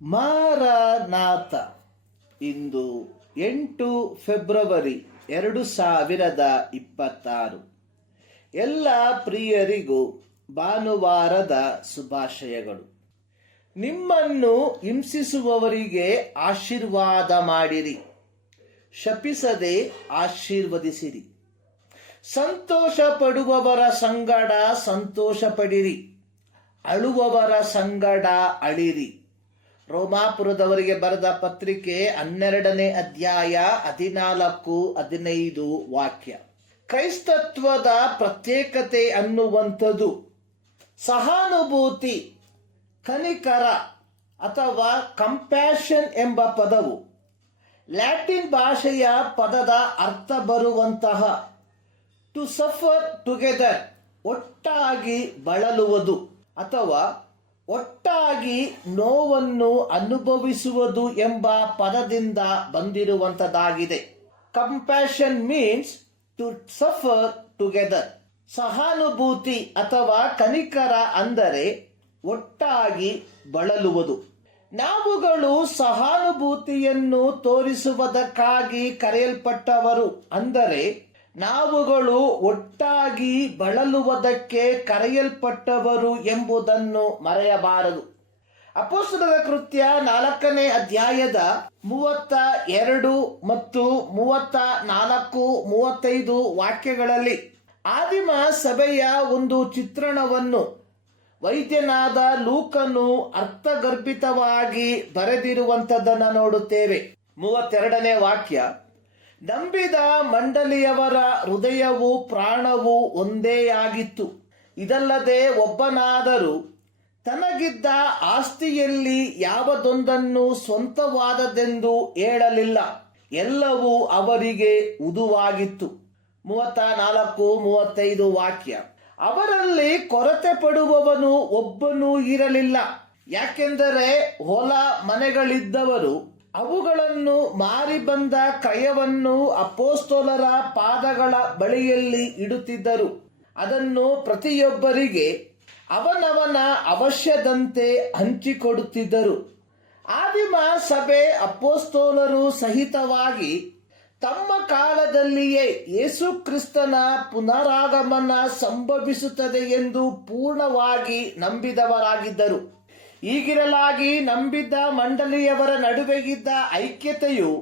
Maranatha. ಇಂದು 8 February 2026. ಎಲ್ಲ ಪ್ರಿಯರಿಗೂ ಭಾನುವಾರದ ಶುಭಾಶಯಗಳು. ನಿಮ್ಮನ್ನು ಹಿಂಸಿಸುವವರಿಗೆ ಆಶೀರ್ವಾದ ಮಾಡಿರಿ, ಶಪಿಸದೆ ಆಶೀರ್ವದಿಸಿರಿ. ಸಂತೋಷ ಪಡುವವರ ಸಂಗಡ ಸಂತೋಷ ಪಡಿರಿ, ಅಳುವವರ ಸಂಗಡ ಅಳಿರಿ. ರೋಮಾಪುರದವರಿಗೆ ಬರೆದ ಪತ್ರಿಕೆ 12ನೇ ಅಧ್ಯಾಯ 14-15 ವಾಕ್ಯ. ಕ್ರೈಸ್ತತ್ವದ ಪ್ರತ್ಯೇಕತೆ ಅನ್ನುವಂಥದ್ದು ಸಹಾನುಭೂತಿ, ಕನಿಕರ ಅಥವಾ ಕಂಪ್ಯಾಷನ್ ಎಂಬ ಪದವು ಲ್ಯಾಟಿನ್ ಭಾಷೆಯ ಪದದ ಅರ್ಥ ಬರುವಂತಹ ಟು ಸಫರ್ ಟುಗೆದರ್, ಒಟ್ಟಾಗಿ ಬಳಲುವುದು ಅಥವಾ ಒಟ್ಟಾಗಿ ನೋವನ್ನು ಅನುಭವಿಸುವುದು ಎಂಬ ಪದದಿಂದ ಬಂದಿರುವಂತದ್ದಾಗಿದೆ. Compassion means to suffer together. ಸಹಾನುಭೂತಿ ಅಥವಾ ಕನಿಕರ ಅಂದರೆ ಒಟ್ಟಾಗಿ ಬಳಲುವುದು. ನಾವುಗಳು ಸಹಾನುಭೂತಿಯನ್ನು ತೋರಿಸುವುದಕ್ಕಾಗಿ ಕರೆಯಲ್ಪಟ್ಟವರು, ಅಂದರೆ ನಾವುಗಳು ಒಟ್ಟಾಗಿ ಬಳಲುವುದಕ್ಕೆ ಕರೆಯಲ್ಪಟ್ಟವರು ಎಂಬುದನ್ನು ಮರೆಯಬಾರದು. ಅಪೊಸ್ತಲರ ಕೃತ್ಯ 4ನೇ ಅಧ್ಯಾಯದ 32 ಮತ್ತು 34-35 ವಾಕ್ಯಗಳಲ್ಲಿ ಆದಿಮ ಸಭೆಯ ಒಂದು ಚಿತ್ರಣವನ್ನು ವೈದ್ಯನಾದ ಲೂಕನು ಅರ್ಥಗರ್ಭಿತವಾಗಿ ಬರೆದಿರುವಂಥದ್ದನ್ನು ನೋಡುತ್ತೇವೆ. 32ನೇ ವಾಕ್ಯ: ನಂಬಿದ ಮಂಡಳಿಯವರ ಹೃದಯವೂ ಪ್ರಾಣವೂ ಒಂದೇ ಆಗಿತ್ತು. ಇದಲ್ಲದೆ ಒಬ್ಬನಾದರೂ ತನಗಿದ್ದ ಆಸ್ತಿಯಲ್ಲಿ ಯಾವುದೊಂದನ್ನು ಸ್ವಂತವಾದದೆಂದು ಹೇಳಲಿಲ್ಲ, ಎಲ್ಲವೂ ಅವರಿಗೆ ಉದುವಾಗಿತ್ತು. 34-35 ವಾಕ್ಯ: ಅವರಲ್ಲಿ ಕೊರತೆ ಪಡುವವನು ಒಬ್ಬನೂ ಇರಲಿಲ್ಲ, ಯಾಕೆಂದರೆ ಹೊಲ ಮನೆಗಳಿದ್ದವರು ಅವುಗಳನ್ನು ಮಾರಿ ಬಂದ ಕ್ರಯವನ್ನು ಅಪೊಸ್ತಲರ ಪಾದಗಳ ಬಳಿಯಲ್ಲಿ ಇಡುತ್ತಿದ್ದರು. ಅದನ್ನು ಪ್ರತಿಯೊಬ್ಬರಿಗೆ ಅವನವನ ಅವಶ್ಯದಂತೆ ಹಂಚಿಕೊಡುತ್ತಿದ್ದರು. ಆದಿಮ ಸಭೆ ಅಪೊಸ್ತಲರು ಸಹಿತವಾಗಿ ತಮ್ಮ ಕಾಲದಲ್ಲಿಯೇ ಯೇಸು ಕ್ರಿಸ್ತನ ಪುನರಾಗಮನ ಸಂಭವಿಸುತ್ತದೆ ಎಂದು ಪೂರ್ಣವಾಗಿ ನಂಬಿದವರಾಗಿದ್ದರು. ಹೀಗಿರಲಾಗಿ ನಂಬಿದ್ದ ಮಂಡಳಿಯವರ ನಡುವೆಗಿದ್ದ ಐಕ್ಯತೆಯು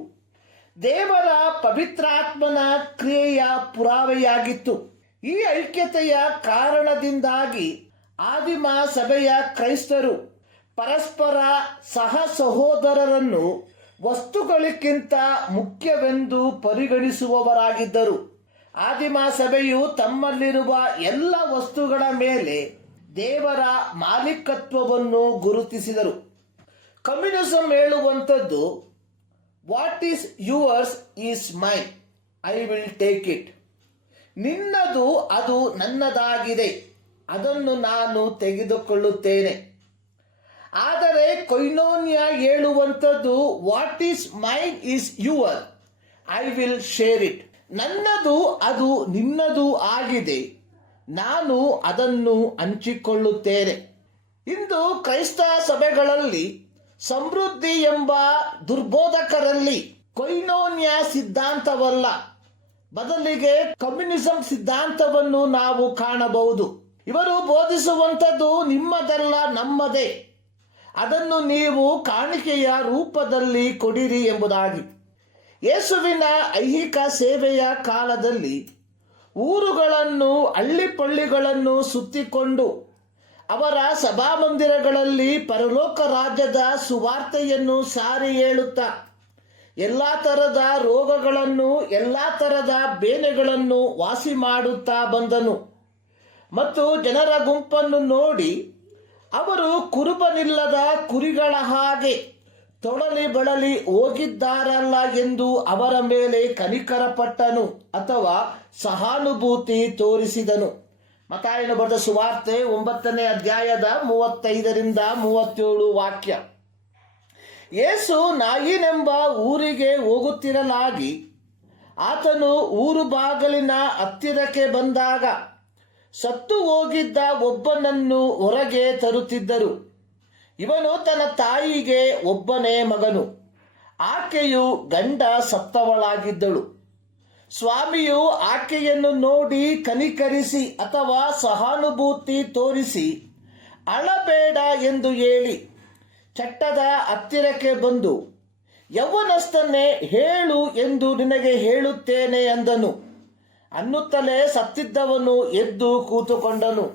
ದೇವರ ಪವಿತ್ರಾತ್ಮನ ಕ್ರಿಯೆಯ ಪುರಾವೆಯಾಗಿತ್ತು. ಈ ಐಕ್ಯತೆಯ ಕಾರಣದಿಂದಾಗಿ ಆದಿಮ ಸಭೆಯ ಕ್ರೈಸ್ತರು ಪರಸ್ಪರ ಸಹ ಸಹೋದರರನ್ನು ವಸ್ತುಗಳಿಗಿಂತ ಮುಖ್ಯವೆಂದು ಪರಿಗಣಿಸುವವರಾಗಿದ್ದರು. ಆದಿಮ ಸಭೆಯು ತಮ್ಮಲ್ಲಿರುವ ಎಲ್ಲ ವಸ್ತುಗಳ ಮೇಲೆ ದೇವರ ಮಾಲೀಕತ್ವವನ್ನು ಗುರುತಿಸಿದರು. ಕಮ್ಯುನಿಸಂ ಹೇಳುವಂಥದ್ದು what is yours is mine, I will take it. ನಿನ್ನದು ಅದು ನನ್ನದಾಗಿದೆ, ಅದನ್ನು ನಾನು ತೆಗೆದುಕೊಳ್ಳುತ್ತೇನೆ. ಆದರೆ ಕೊಯ್ನೋನ್ಯ ಹೇಳುವಂಥದ್ದು what is mine is your, I will share it. ನನ್ನದು ಅದು ನಿನ್ನದು ಆಗಿದೆ, ನಾನು ಅದನ್ನು ಹಂಚಿಕೊಳ್ಳುತ್ತೇನೆ. ಇಂದು ಕ್ರೈಸ್ತ ಸಭೆಗಳಲ್ಲಿ ಸಮೃದ್ಧಿ ಎಂಬ ದುರ್ಬೋಧಕರಲ್ಲಿ ಕೊಯ್ನೋನ್ಯ ಸಿದ್ಧಾಂತವಲ್ಲ, ಬದಲಿಗೆ ಕಮ್ಯುನಿಸಂ ಸಿದ್ಧಾಂತವನ್ನು ನಾವು ಕಾಣಬಹುದು. ಇವರು ಬೋಧಿಸುವಂಥದ್ದು ನಿಮ್ಮದಲ್ಲ, ನಮ್ಮದೇ, ಅದನ್ನು ನೀವು ಕಾಣಿಕೆಯ ರೂಪದಲ್ಲಿ ಕೊಡಿರಿ ಎಂಬುದಾಗಿ. ಯೇಸುವಿನ ಐಹಿಕ ಸೇವೆಯ ಕಾಲದಲ್ಲಿ ಊರುಗಳನ್ನು ಹಳ್ಳಿಪಳ್ಳಿಗಳನ್ನು ಸುತ್ತಿಕೊಂಡು ಅವರ ಸಭಾಮಂದಿರಗಳಲ್ಲಿ ಪರಲೋಕ ರಾಜ್ಯದ ಸುವಾರ್ತೆಯನ್ನು ಸಾರಿ ಹೇಳುತ್ತಾ ಎಲ್ಲ ತರದ ರೋಗಗಳನ್ನು, ಎಲ್ಲ ತರದ ಬೇನೆಗಳನ್ನು ವಾಸಿ ಮಾಡುತ್ತಾ ಬಂದನು. ಮತ್ತು ಜನರ ಗುಂಪನ್ನು ನೋಡಿ ಅವರು ಕುರುಬನಿಲ್ಲದ ಕುರಿಗಳ ಹಾಗೆ ತೊಳಲಿ ಬಳಲಿ ಹೋಗಿದ್ದಾರಲ್ಲ ಎಂದು ಅವರ ಮೇಲೆ ಕನಿಕರಪಟ್ಟನು ಅಥವಾ ಸಹಾನುಭೂತಿ ತೋರಿಸಿದನು. ಮತ್ತಾಯನು ಬರೆದ ಸುವಾರ್ತೆ 9ನೇ ಅಧ್ಯಾಯದ 35-37 ವಾಕ್ಯ: ಯೇಸು ನಾಯಿನೆಂಬ ಊರಿಗೆ ಹೋಗುತ್ತಿರಲಾಗಿ ಆತನು ಊರು ಬಾಗಿಲಿನ ಹತ್ತಿರಕ್ಕೆ ಬಂದಾಗ ಸತ್ತು ಹೋಗಿದ್ದ ಒಬ್ಬನನ್ನು ಹೊರಗೆ ತರುತ್ತಿದ್ದರು. ಇವನು ತನ್ನ ತಾಯಿಗೆ ಒಬ್ಬನೇ ಮಗನು, ಆಕೆಯು ಗಂಡ ಸತ್ತವಳಾಗಿದ್ದಳು. ಸ್ವಾಮಿಯು ಆಕೆಯನ್ನು ನೋಡಿ ಕನಿಕರಿಸಿ ಅಥವಾ ಸಹಾನುಭೂತಿ ತೋರಿಸಿ ಅಳಬೇಡ ಎಂದು ಹೇಳಿ ಚಟ್ಟದ ಹತ್ತಿರಕ್ಕೆ ಬಂದು, ಯೌವನಸ್ಥನೇ ಹೇಳು ಎಂದು ನಿನಗೆ ಹೇಳುತ್ತೇನೆ ಅಂದನು. ಅನ್ನುತ್ತಲೇ ಸತ್ತಿದ್ದವನು ಎದ್ದು ಕೂತುಕೊಂಡನು.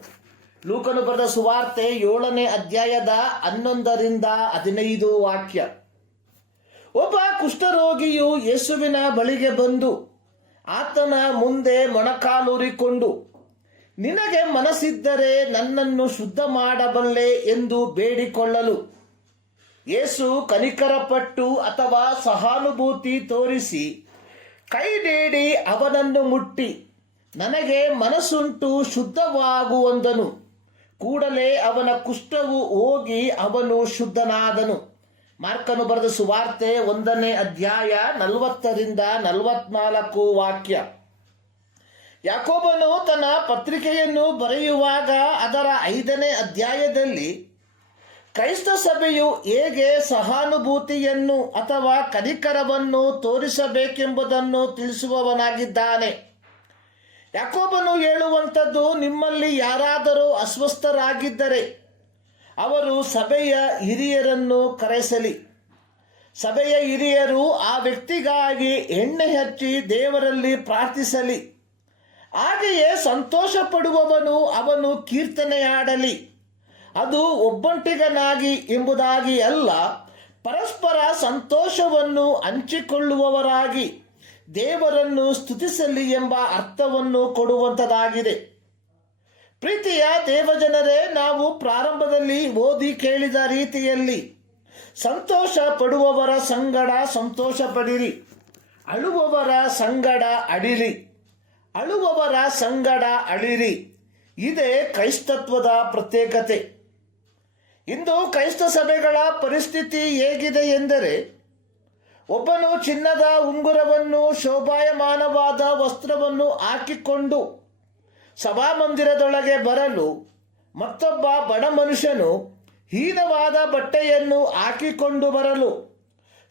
ಲೂಕನು ಬರೆದ ಸುವಾರ್ತೆ 7ನೇ ಅಧ್ಯಾಯದ 11-15 ವಾಕ್ಯ. ಒಬ್ಬ ಕುಷ್ಠರೋಗಿಯು ಯೇಸುವಿನ ಬಳಿಗೆ ಬಂದು ಆತನ ಮುಂದೆ ಮೊಣಕಾಲೂರಿಕೊಂಡು, ನಿನಗೆ ಮನಸ್ಸಿದ್ದರೆ ನನ್ನನ್ನು ಶುದ್ಧ ಮಾಡಬಲ್ಲೆ ಎಂದು ಬೇಡಿಕೊಳ್ಳಲು ಯೇಸು ಕನಿಕರಪಟ್ಟು ಅಥವಾ ಸಹಾನುಭೂತಿ ತೋರಿಸಿ ಕೈ ನೀಡಿ ಅವನನ್ನು ಮುಟ್ಟಿ, ನನಗೆ ಮನಸ್ಸುಂಟು, ಶುದ್ಧವಾಗುವಂದನು. ಕೂಡಲೇ ಅವನ ಕುಷ್ಠವು ಹೋಗಿ ಅವನು ಶುದ್ಧನಾದನು. ಮಾರ್ಕನು ಬರೆದ ಸುವಾರ್ತೆ 1ನೇ ಅಧ್ಯಾಯ 40-44 ವಾಕ್ಯ. ಯಾಕೋಬನು ತನ್ನ ಪತ್ರಿಕೆಯನ್ನು ಬರೆಯುವಾಗ ಅದರ 5ನೇ ಅಧ್ಯಾಯದಲ್ಲಿ ಕ್ರೈಸ್ತ ಸಭೆಯು ಹೇಗೆ ಸಹಾನುಭೂತಿಯನ್ನು ಅಥವಾ ಕನಿಕರವನ್ನು ತೋರಿಸಬೇಕೆಂಬುದನ್ನು ತಿಳಿಸುವವನಾಗಿದ್ದಾನೆ. ಯಾಕೋಬನು ಹೇಳುವಂಥದ್ದು, ನಿಮ್ಮಲ್ಲಿ ಯಾರಾದರೂ ಅಸ್ವಸ್ಥರಾಗಿದ್ದರೆ ಅವರು ಸಭೆಯ ಹಿರಿಯರನ್ನು ಕರೆಸಲಿ. ಸಭೆಯ ಹಿರಿಯರು ಆ ವ್ಯಕ್ತಿಗಾಗಿ ಎಣ್ಣೆ ಹಚ್ಚಿ ದೇವರಲ್ಲಿ ಪ್ರಾರ್ಥಿಸಲಿ. ಹಾಗೆಯೇ ಸಂತೋಷ ಪಡುವವನು ಅವನು ಕೀರ್ತನೆ ಹಾಡಲಿ. ಅದು ಒಬ್ಬಂಟಿಗನಾಗಿ ಎಂಬುದಾಗಿ ಅಲ್ಲ, ಪರಸ್ಪರ ಸಂತೋಷವನ್ನು ಹಂಚಿಕೊಳ್ಳುವವರಾಗಿ ದೇವರನ್ನು ಸ್ತುತಿಸಲಿ ಎಂಬ ಅರ್ಥವನ್ನು ಕೊಡುವಂಥದ್ದಾಗಿದೆ. ಪ್ರೀತಿಯ ದೇವಜನರೇ, ನಾವು ಪ್ರಾರಂಭದಲ್ಲಿ ಓದಿ ಕೇಳಿದ ರೀತಿಯಲ್ಲಿ ಸಂತೋಷ ಪಡುವವರ ಸಂಗಡ ಸಂತೋಷ ಪಡಿರಿ, ಅಳುವವರ ಸಂಗಡ ಅಡಿರಿ, ಅಳುವವರ ಸಂಗಡ ಅಳಿರಿ. ಇದೇ ಕ್ರೈಸ್ತತ್ವದ ಪ್ರತ್ಯೇಕತೆ. ಇಂದು ಕ್ರೈಸ್ತ ಸಭೆಗಳ ಪರಿಸ್ಥಿತಿ ಹೇಗಿದೆ ಎಂದರೆ, ಒಬ್ಬನು ಚಿನ್ನದ ಉಂಗುರವನ್ನು, ಶೋಭಾಯಮಾನವಾದ ವಸ್ತ್ರವನ್ನು ಹಾಕಿಕೊಂಡು ಸಭಾಮಂದಿರದೊಳಗೆ ಬರಲು ಮತ್ತೊಬ್ಬ ಬಡ ಮನುಷ್ಯನು ಹೀನವಾದ ಬಟ್ಟೆಯನ್ನು ಹಾಕಿಕೊಂಡು ಬರಲು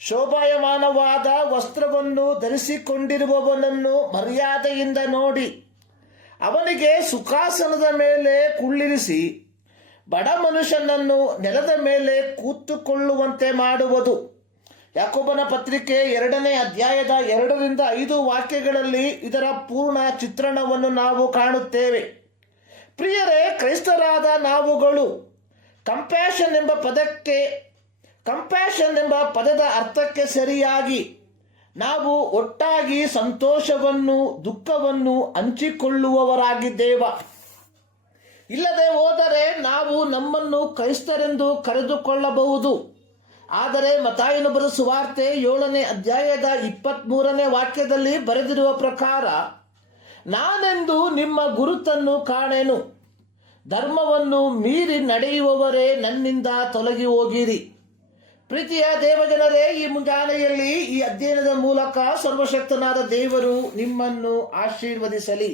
ಶೋಭಾಯಮಾನವಾದ ವಸ್ತ್ರವನ್ನು ಧರಿಸಿಕೊಂಡಿರುವವನನ್ನು ಮರ್ಯಾದೆಯಿಂದ ನೋಡಿ ಅವನಿಗೆ ಸುಖಾಸನದ ಮೇಲೆ ಕುಳ್ಳಿರಿಸಿ ಬಡ ಮನುಷ್ಯನನ್ನು ನೆಲದ ಮೇಲೆ ಕೂತುಕೊಳ್ಳುವಂತೆ ಮಾಡುವುದು. ಯಾಕೋಬನ ಪತ್ರಿಕೆ 2ನೇ ಅಧ್ಯಾಯದ 2-5 ವಾಕ್ಯಗಳಲ್ಲಿ ಇದರ ಪೂರ್ಣ ಚಿತ್ರಣವನ್ನು ನಾವು ಕಾಣುತ್ತೇವೆ. ಪ್ರಿಯರೇ, ಕ್ರೈಸ್ತರಾದ ನಾವುಗಳು ಕಂಪ್ಯಾಷನ್ ಎಂಬ ಪದದ ಅರ್ಥಕ್ಕೆ ಸರಿಯಾಗಿ ನಾವು ಒಟ್ಟಾಗಿ ಸಂತೋಷವನ್ನು ದುಃಖವನ್ನು ಹಂಚಿಕೊಳ್ಳುವವರಾಗಿದ್ದೇವ. ಇಲ್ಲದೆ ಹೋದರೆ ನಾವು ನಮ್ಮನ್ನು ಕ್ರೈಸ್ತರೆಂದು ಕರೆದುಕೊಳ್ಳಬಹುದು. ಆದರೆ ಮತ್ತಾಯನು ಬರೆದ ಸುವಾರ್ತೆ 7ನೇ ಅಧ್ಯಾಯದ 23ನೇ ವಾಕ್ಯದಲ್ಲಿ ಬರೆದಿರುವ ಪ್ರಕಾರ, ನಾನೆಂದು ನಿಮ್ಮ ಗುರುತನ್ನು ಕಾಣೆನು, ಧರ್ಮವನ್ನು ಮೀರಿ ನಡೆಯುವವರೇ ನನ್ನಿಂದ ತೊಲಗಿ ಹೋಗಿರಿ. ಪ್ರೀತಿಯ ದೇವಜನರೇ, ಈ ಮುಂಜಾನೆಯಲ್ಲಿ ಈ ಅಧ್ಯಯನದ ಮೂಲಕ ಸರ್ವಶಕ್ತನಾದ ದೇವರು ನಿಮ್ಮನ್ನು ಆಶೀರ್ವದಿಸಲಿ.